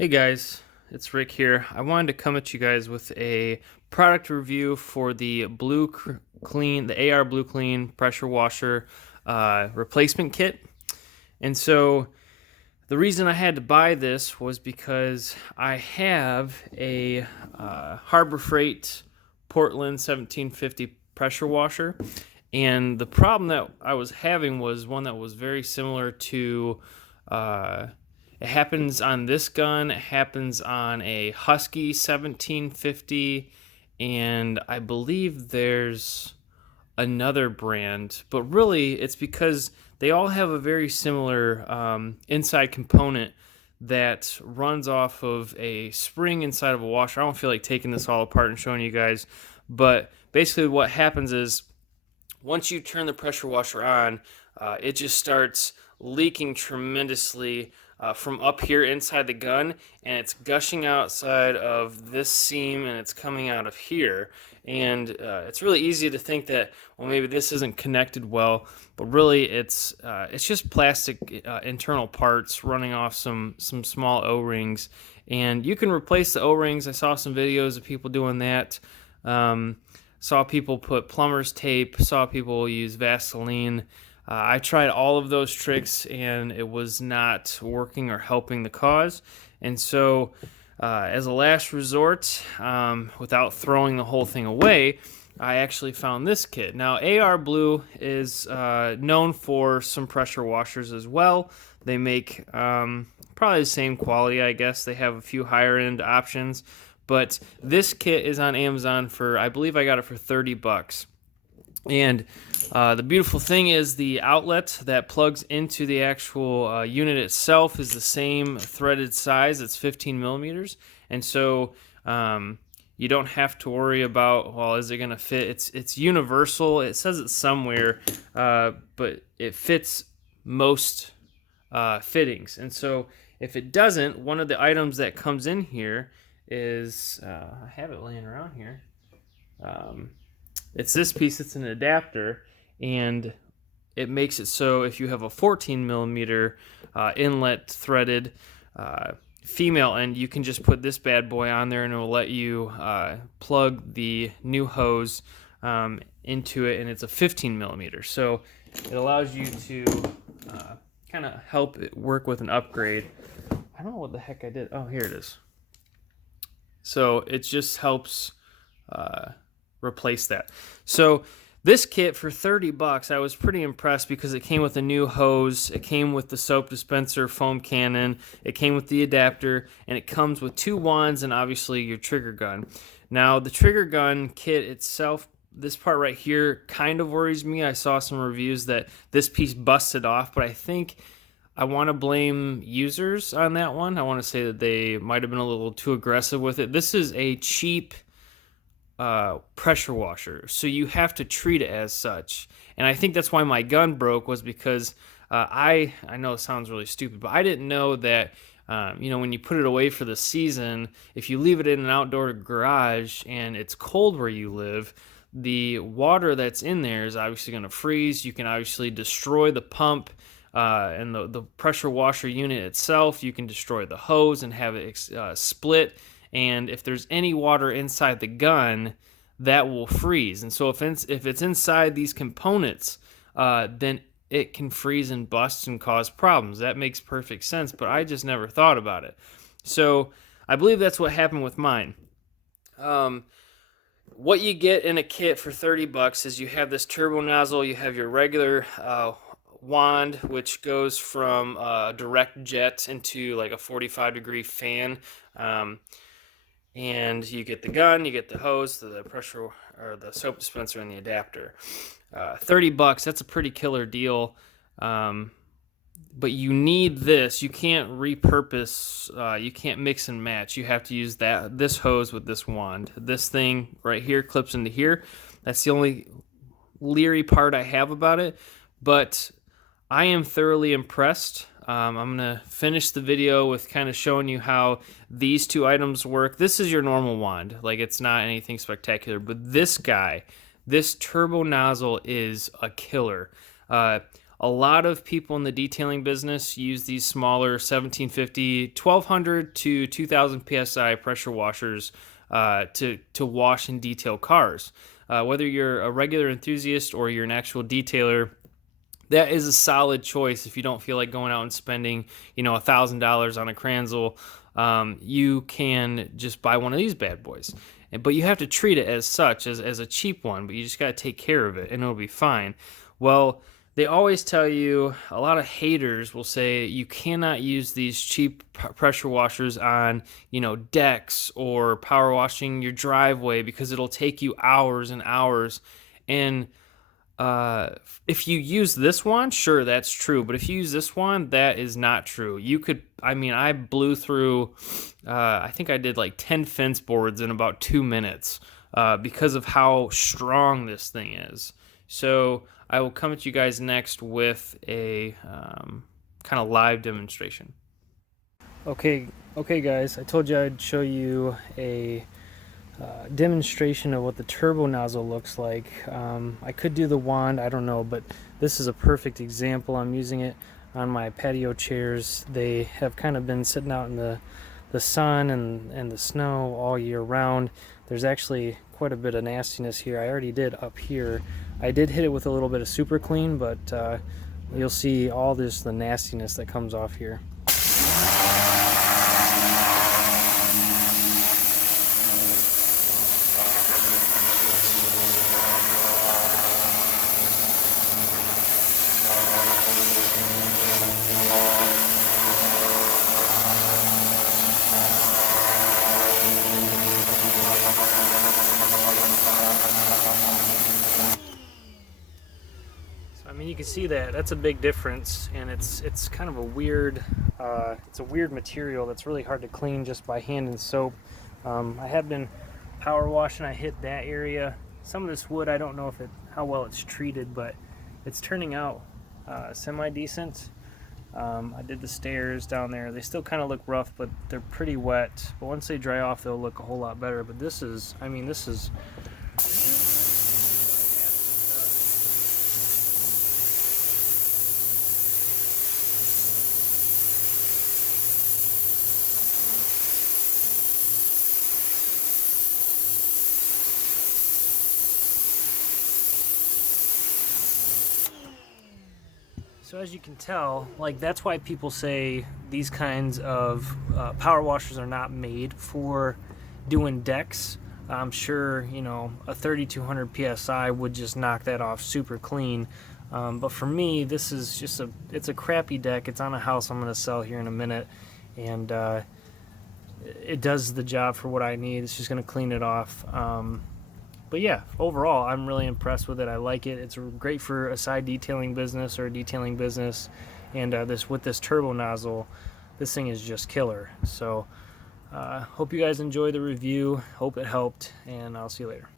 Hey guys, it's Rick here. I wanted to come at you guys with a product review for the Clean, the AR Blue Clean pressure washer replacement kit. And so the reason I had to buy this was because I have a Harbor Freight Portland 1750 pressure washer, and the problem that I was having was one that was very similar to. It happens on this gun. It happens on a Husky 1750, and I believe there's another brand, but really it's because they all have a very similar inside component that runs off of a spring inside of a washer. I don't feel like taking this all apart and showing you guys, but basically what happens is once you turn the pressure washer on, it just starts leaking tremendously from up here inside the gun, and it's gushing outside of this seam, and it's coming out of here. And it's really easy to think that, well, maybe this isn't connected well, but really it's just plastic internal parts running off some small O-rings, and you can replace the O-rings. I saw some videos of people doing that. Saw people put plumber's tape, saw people use Vaseline. I tried all of those tricks and it was not working or helping the cause. And so, as a last resort, without throwing the whole thing away, I actually found this kit. Now, AR Blue is known for some pressure washers as well. They make probably the same quality, I guess. They have a few higher end options. But this kit is on Amazon for, I believe I got it for $30. And the beautiful thing is the outlet that plugs into the actual unit itself is the same threaded size. It's 15 millimeters. And so you don't have to worry about, well, is it going to fit? It's universal. It says it somewhere, but it fits most fittings. And so if it doesn't, one of the items that comes in here is I have it laying around here. It's this piece. It's an adapter, and it makes it so if you have a 14 millimeter inlet threaded female end, you can just put this bad boy on there, and it will let you plug the new hose into it, and it's a 15 millimeter. So it allows you to kind of help it work with an upgrade. I don't know what the heck I did. Oh, here it is. So it just helps replace that. So this kit for $30, I was pretty impressed because it came with a new hose, it came with the soap dispenser, foam cannon, it came with the adapter, and it comes with two wands and obviously your trigger gun. Now the trigger gun kit itself, this part right here kind of worries me. I saw some reviews that this piece busted off, but I think I want to blame users on that one. I want to say that they might have been a little too aggressive with it. This is a cheap pressure washer, so you have to treat it as such. And I think that's why my gun broke, was because I know it sounds really stupid, but I didn't know that when you put it away for the season, if you leave it in an outdoor garage and it's cold where you live, the water that's in there is obviously going to freeze. You can obviously destroy the pump and the pressure washer unit itself. You can destroy the hose and have it split. And if there's any water inside the gun, that will freeze. And so if it's inside these components, then it can freeze and bust and cause problems. That makes perfect sense, but I just never thought about it. So I believe that's what happened with mine. What you get in a kit for $30 is you have this turbo nozzle, you have your regular wand, which goes from direct jet into like a 45-degree fan. And you get the gun, you get the hose, the pressure or the soap dispenser, and the adapter. $30, that's a pretty killer deal. But you need this. You can't repurpose. You can't mix and match. You have to use this hose with this wand. This thing right here clips into here. That's the only leery part I have about it. But I am thoroughly impressed. I'm going to finish the video with kind of showing you how these two items work. This is your normal wand. Like, it's not anything spectacular. But this guy, this turbo nozzle is a killer. A lot of people in the detailing business use these smaller 1750, 1200 to 2000 psi pressure washers to wash and detail cars. Whether you're a regular enthusiast or you're an actual detailer, that is a solid choice. If you don't feel like going out and spending, $1,000 on a Kranzel, you can just buy one of these bad boys. But you have to treat it as such, as a cheap one, but you just got to take care of it and it'll be fine. Well, they always tell you, a lot of haters will say you cannot use these cheap pressure washers on, decks or power washing your driveway because it'll take you hours and hours. And if you use this one, sure, that's true. But if you use this one, that is not true. I blew through, I think I did like 10 fence boards in about 2 minutes because of how strong this thing is. So I will come at you guys next with a kind of live demonstration. Okay, guys, I told you I'd show you a demonstration of what the turbo nozzle looks like. I could do the wand, I don't know, but this is a perfect example. I'm using it on my patio chairs. They have kind of been sitting out in the sun and the snow all year round. There's actually quite a bit of nastiness here. I already did up here. I did hit it with a little bit of super clean, but you'll see all the nastiness that comes off here. You can see that's a big difference, and it's kind of a weird it's a weird material that's really hard to clean just by hand and soap. I have been power washing. I hit that area. Some of this wood, I don't know how well it's treated, but it's turning out semi decent. I did the stairs down there. They still kind of look rough, but they're pretty wet. But once they dry off, they'll look a whole lot better. But this is So as you can tell, that's why people say these kinds of power washers are not made for doing decks. I'm sure, a 3200 psi would just knock that off super clean. But for me, this is just it's a crappy deck. It's on a house I'm going to sell here in a minute, and it does the job for what I need. It's just going to clean it off. But yeah, overall, I'm really impressed with it. I like it. It's great for a side detailing business or a detailing business. And with this turbo nozzle, this thing is just killer. So hope you guys enjoy the review. Hope it helped, and I'll see you later.